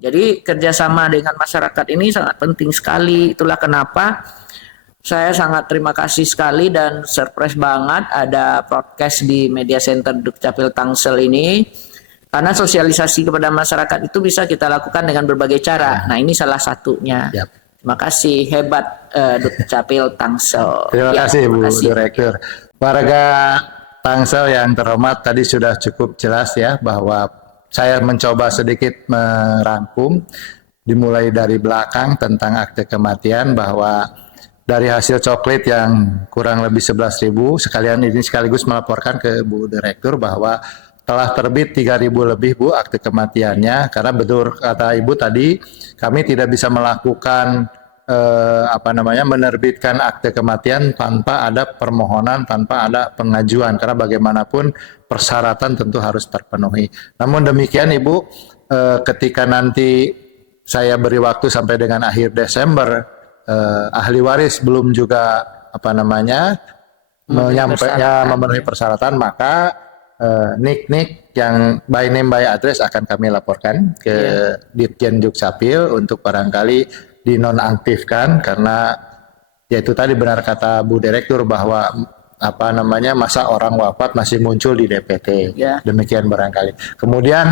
Jadi kerjasama dengan masyarakat ini sangat penting sekali. Itulah kenapa saya sangat terima kasih sekali dan surprise banget ada podcast di Media Center Dukcapil Tangsel ini. Karena sosialisasi kepada masyarakat itu bisa kita lakukan dengan berbagai cara. Nah, ini salah satunya. Yap. Terima kasih, hebat Dukcapil Tangsel. Terima kasih Bu Direktur. Warga Tangsel yang terhormat, tadi sudah cukup jelas ya bahwa saya mencoba sedikit merangkum dimulai dari belakang tentang akte kematian, bahwa dari hasil coklit yang kurang lebih 11.000, sekalian ini sekaligus melaporkan ke Bu Direktur bahwa telah terbit 3.000 lebih Bu akte kematiannya, karena betul kata Ibu tadi kami tidak bisa melakukan menerbitkan akte kematian tanpa ada permohonan, tanpa ada pengajuan, karena bagaimanapun persyaratan tentu harus terpenuhi. Namun demikian Ibu, ketika nanti saya beri waktu sampai dengan akhir Desember, ahli waris belum juga memenuhi persyaratan, maka nik yang by name by address akan kami laporkan ke Ditjen Dukcapil untuk barangkali dinonaktifkan, karena yaitu tadi benar kata Bu Direktur bahwa masa orang wafat masih muncul di DPT. Demikian barangkali. Kemudian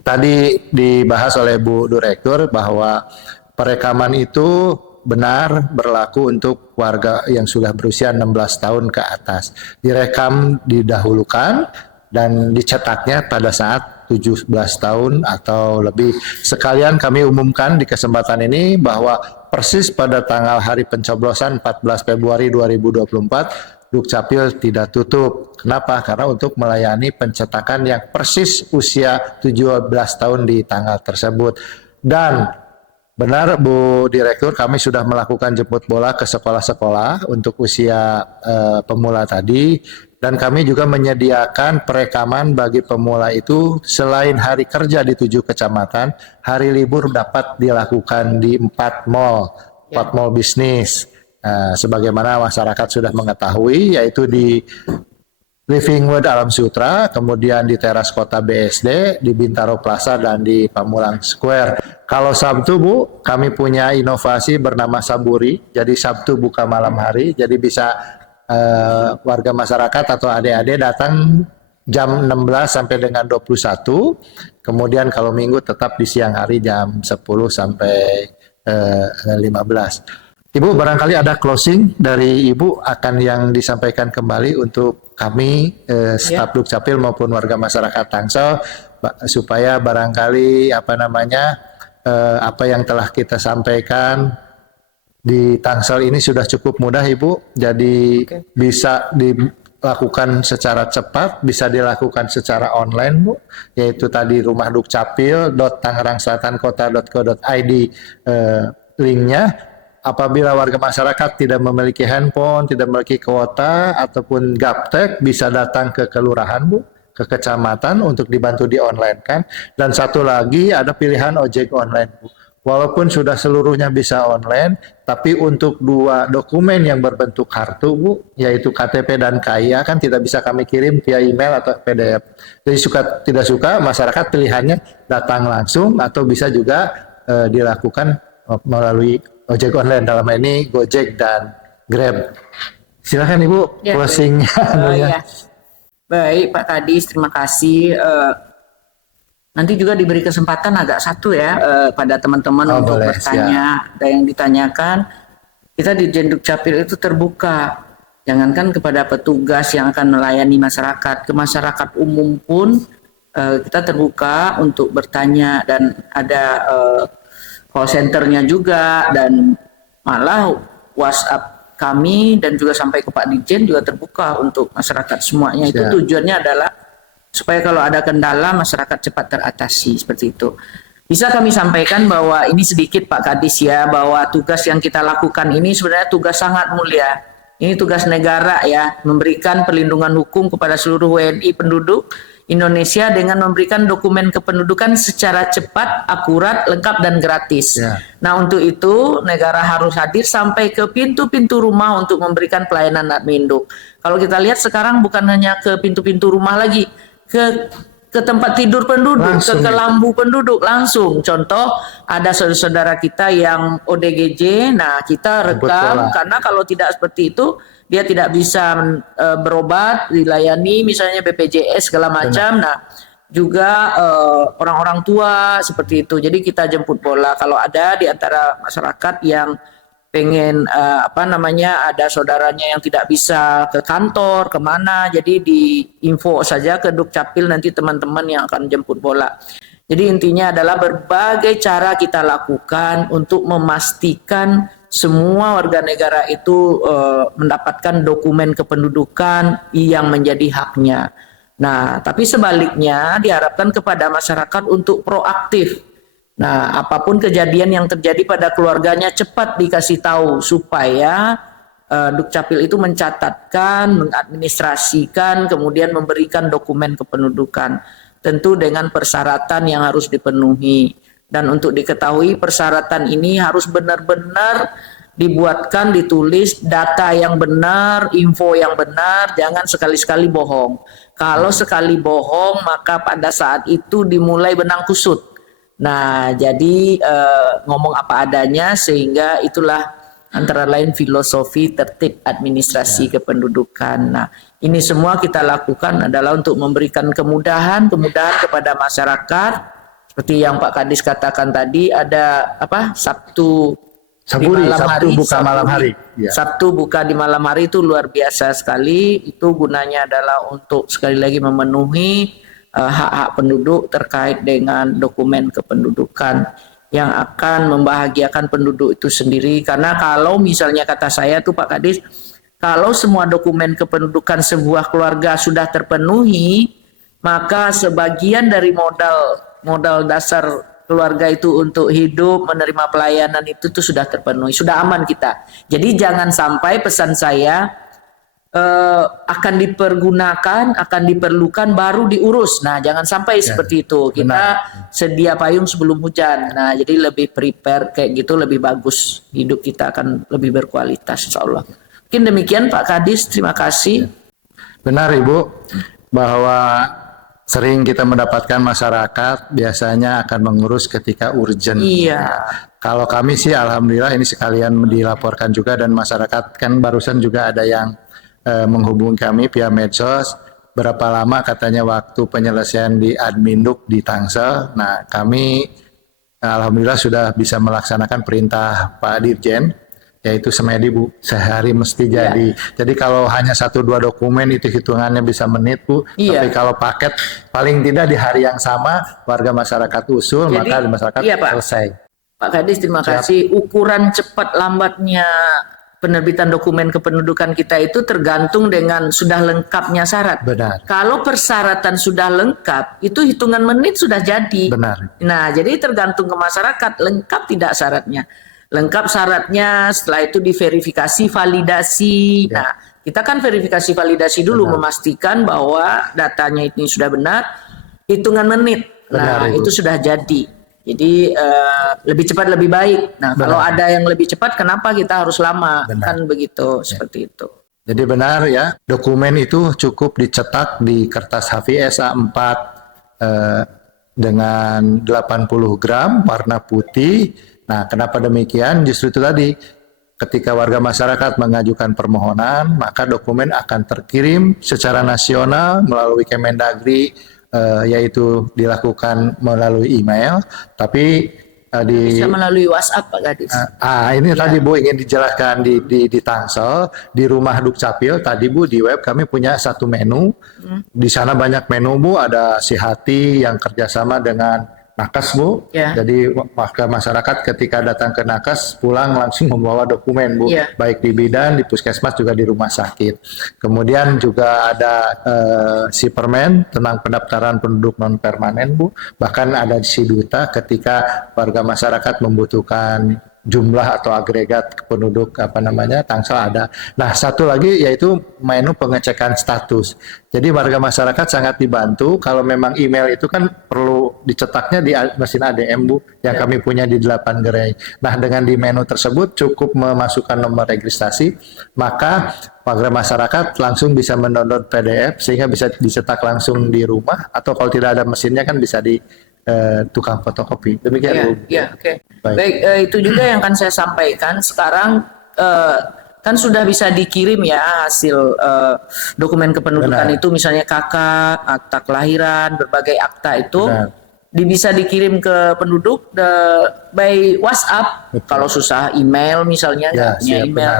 tadi dibahas oleh Bu Direktur bahwa perekaman itu benar berlaku untuk warga yang sudah berusia 16 tahun ke atas. Direkam didahulukan dan dicetaknya pada saat 17 tahun atau lebih. Sekalian kami umumkan di kesempatan ini bahwa persis pada tanggal hari pencoblosan 14 Februari 2024, Dukcapil tidak tutup. Kenapa? Karena untuk melayani pencetakan yang persis usia 17 tahun di tanggal tersebut. Dan benar Bu Direktur, kami sudah melakukan jemput bola ke sekolah-sekolah untuk usia pemula tadi. Dan kami juga menyediakan perekaman bagi pemula itu selain hari kerja di 7 kecamatan, hari libur dapat dilakukan di 4 mall bisnis. Sebagaimana masyarakat sudah mengetahui, yaitu di Living World Alam Sutra, kemudian di Teras Kota BSD, di Bintaro Plaza, dan di Pamulang Square. Kalau Sabtu Bu, kami punya inovasi bernama Saburi, jadi Sabtu buka malam hari, jadi bisa warga masyarakat atau adik-adik datang jam 16 sampai dengan 21, kemudian kalau minggu tetap di siang hari jam 10 sampai 15. Ibu, barangkali ada closing dari Ibu akan yang disampaikan kembali untuk kami staf Dukcapil maupun warga masyarakat Tangsel, supaya barangkali apa yang telah kita sampaikan di Tangsel ini sudah cukup mudah Ibu, jadi bisa dilakukan secara cepat, bisa dilakukan secara online Bu, yaitu tadi rumahDukcapil.tangerangselatankota.co.id linknya. Apabila warga masyarakat tidak memiliki handphone, tidak memiliki kuota ataupun gaptek, bisa datang ke kelurahan Bu, ke kecamatan untuk dibantu di online kan. Dan satu lagi ada pilihan ojek online Bu. Walaupun sudah seluruhnya bisa online, tapi untuk 2 dokumen yang berbentuk kartu Bu, yaitu KTP dan KIA kan tidak bisa kami kirim via email atau PDF. Jadi tidak suka masyarakat pilihannya datang langsung atau bisa juga dilakukan melalui ojek online, dalam ini Gojek dan Grab. Silakan Ibu closing-nya. Baik Pak Kadis, terima kasih. Nanti juga diberi kesempatan agak satu pada teman-teman untuk bertanya. Ada yang ditanyakan, kita di Ditjen Dukcapil itu terbuka. Jangankan kepada petugas yang akan melayani masyarakat, ke masyarakat umum pun kita terbuka untuk bertanya, dan ada call centernya juga, dan malah WhatsApp kami dan juga sampai ke Pak Ditjen juga terbuka untuk masyarakat semuanya. Itu tujuannya adalah supaya kalau ada kendala masyarakat cepat teratasi, seperti itu. Bisa kami sampaikan bahwa ini sedikit Pak Kadis bahwa tugas yang kita lakukan ini sebenarnya tugas sangat mulia. Ini tugas negara memberikan perlindungan hukum kepada seluruh WNI penduduk Indonesia dengan memberikan dokumen kependudukan secara cepat, akurat, lengkap, dan gratis. Nah, untuk itu negara harus hadir sampai ke pintu-pintu rumah untuk memberikan pelayanan adminduk. Kalau kita lihat sekarang bukan hanya ke pintu-pintu rumah lagi, ke ke tempat tidur penduduk, Langsung ke itu. lambu penduduk langsung. Contoh ada saudara-saudara kita yang ODGJ, nah kita Jemput rekam bola. karena kalau tidak seperti itu dia tidak bisa berobat, dilayani misalnya BPJS segala macam. Nah, juga orang-orang tua seperti itu. Jadi kita jemput bola kalau ada di antara masyarakat yang pengen ada saudaranya yang tidak bisa ke kantor kemana, jadi di info saja ke Dukcapil, nanti teman-teman yang akan jemput bola. Jadi intinya adalah berbagai cara kita lakukan untuk memastikan semua warga negara itu mendapatkan dokumen kependudukan yang menjadi haknya. Nah, tapi sebaliknya diharapkan kepada masyarakat untuk proaktif. Nah, apapun kejadian yang terjadi pada keluarganya cepat dikasih tahu supaya Dukcapil itu mencatatkan, mengadministrasikan, kemudian memberikan dokumen kependudukan. Tentu dengan persyaratan yang harus dipenuhi. Dan untuk diketahui persyaratan ini harus benar-benar dibuatkan, ditulis data yang benar, info yang benar, jangan sekali-sekali bohong. Kalau sekali bohong, maka pada saat itu dimulai benang kusut. Nah, jadi ngomong apa adanya, sehingga itulah antara lain filosofi tertib administrasi kependudukan. Nah, ini semua kita lakukan adalah untuk memberikan kemudahan kepada masyarakat. Seperti yang Pak Kadis katakan tadi, ada Sabtu buka malam hari. Ya. Sabtu buka di malam hari itu luar biasa sekali. Itu gunanya adalah untuk sekali lagi memenuhi hak-hak penduduk terkait dengan dokumen kependudukan yang akan membahagiakan penduduk itu sendiri. Karena kalau misalnya kata saya tuh Pak Kadis, kalau semua dokumen kependudukan sebuah keluarga sudah terpenuhi, maka sebagian dari modal dasar keluarga itu untuk hidup, menerima pelayanan itu tuh sudah terpenuhi, sudah aman kita. Jadi jangan sampai pesan saya akan dipergunakan, akan diperlukan baru diurus. Nah, jangan sampai seperti itu. Kita sedia payung sebelum hujan. Nah, jadi lebih prepare kayak gitu lebih bagus. Hidup kita akan lebih berkualitas, insya Allah. Mungkin demikian Pak Kadis, terima kasih. Benar Ibu, bahwa sering kita mendapatkan masyarakat biasanya akan mengurus ketika urgent. Iya. Kalau kami sih alhamdulillah ini sekalian dilaporkan juga, dan masyarakat kan barusan juga ada yang menghubungi kami via medsos, berapa lama katanya waktu penyelesaian di Adminduk di Tangsel. Nah, kami alhamdulillah sudah bisa melaksanakan perintah Pak Dirjen, yaitu semedi Bu, sehari mesti jadi. Jadi kalau hanya 1-2 dokumen itu hitungannya bisa menit Bu, tapi kalau paket paling tidak di hari yang sama warga masyarakat usul, jadi, maka di masyarakat selesai. Pak Kadis, terima kasih. Ukuran cepat lambatnya penerbitan dokumen kependudukan kita itu tergantung dengan sudah lengkapnya syarat. Benar. Kalau persyaratan sudah lengkap, itu hitungan menit sudah jadi. Benar. Nah, jadi tergantung ke masyarakat, lengkap tidak syaratnya. Lengkap syaratnya, setelah itu diverifikasi, validasi. Ya. Nah, kita kan verifikasi validasi dulu, memastikan bahwa datanya ini sudah benar, hitungan menit. Nah, itu sudah jadi. Jadi lebih cepat lebih baik. Nah, kalau ada yang lebih cepat, kenapa kita harus lama? Kan begitu, seperti itu. Jadi benar ya, dokumen itu cukup dicetak di kertas HVS A4 dengan 80 gram warna putih. Nah, kenapa demikian? Justru itu tadi, ketika warga masyarakat mengajukan permohonan, maka dokumen akan terkirim secara nasional melalui Kemendagri, yaitu dilakukan melalui email, tapi bisa melalui WhatsApp Pak Kadis. Ini tadi Bu ingin dijelaskan di Tangsel, di rumah Dukcapil tadi Bu, di web kami punya satu menu. Di sana banyak menu Bu, ada Si Hati yang kerjasama dengan Nakes Bu. Jadi masyarakat ketika datang ke Nakes pulang langsung membawa dokumen Bu, baik di bidan, di puskesmas, juga di rumah sakit. Kemudian juga ada Si Permen tentang pendaftaran penduduk non permanen Bu. Bahkan ada Si Duta ketika warga masyarakat membutuhkan jumlah atau agregat penduduk Tangsel ada. Nah, satu lagi yaitu menu pengecekan status. Jadi warga masyarakat sangat dibantu kalau memang email itu kan perlu dicetaknya di mesin ADM Bu yang kami punya di 8 gerai. Nah, dengan di menu tersebut cukup memasukkan nomor registrasi, maka warga masyarakat langsung bisa mendownload PDF sehingga bisa dicetak langsung di rumah atau kalau tidak ada mesinnya kan bisa di tukang fotokopi. Demikian Bu. Oke. Baik, itu juga yang kan saya sampaikan. Sekarang kan sudah bisa dikirim ya hasil dokumen kependudukan itu, misalnya KK, akta kelahiran, berbagai akta itu bisa dikirim ke penduduk by WhatsApp. Betul. Kalau susah email misalnya, punya email,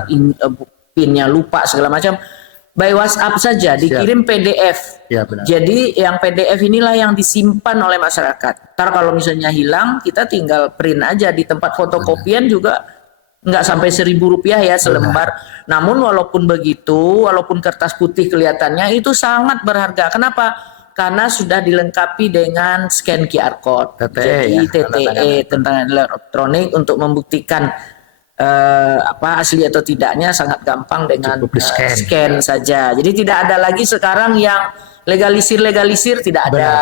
PIN-nya lupa segala macam, by WhatsApp saja dikirim PDF. Ya, benar. Jadi yang PDF inilah yang disimpan oleh masyarakat. Ntar kalau misalnya hilang, kita tinggal print aja di tempat fotokopian juga nggak sampai Rp1.000 ya selembar. Benar. Namun walaupun begitu, walaupun kertas putih kelihatannya itu sangat berharga. Kenapa? Karena sudah dilengkapi dengan scan QR code. Jadi TTE tentang elektronik untuk membuktikan asli atau tidaknya sangat gampang dengan scan saja. Jadi tidak ada lagi sekarang yang legalisir tidak ada.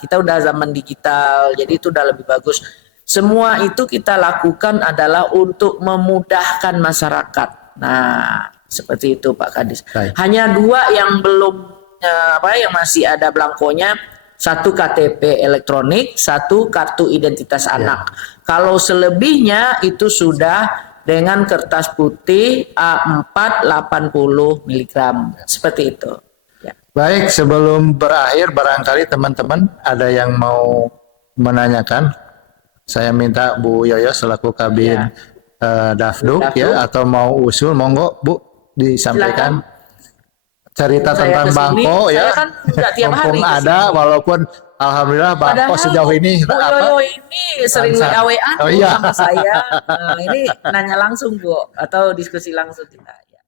Kita udah zaman digital, jadi itu udah lebih bagus. Semua itu kita lakukan adalah untuk memudahkan masyarakat. Nah, seperti itu Pak Kadis. Hanya 2 yang belum yang masih ada blankonya, 1 KTP elektronik, 1 kartu identitas anak. Kalau selebihnya itu sudah dengan kertas putih A4 80 mg. Seperti itu. Ya. Baik, sebelum berakhir barangkali teman-teman ada yang mau menanyakan. Saya minta Bu Yoyo selaku Kabin Dafduk atau mau usul, monggo Bu disampaikan. Silakan. Cerita tentang Bangko ya. Kan mumpung ada walaupun alhamdulillah Bangko sejauh ini Bu Yoyo ini sering WA-WA sama saya. Ini nanya langsung Bu atau diskusi langsung kita ya.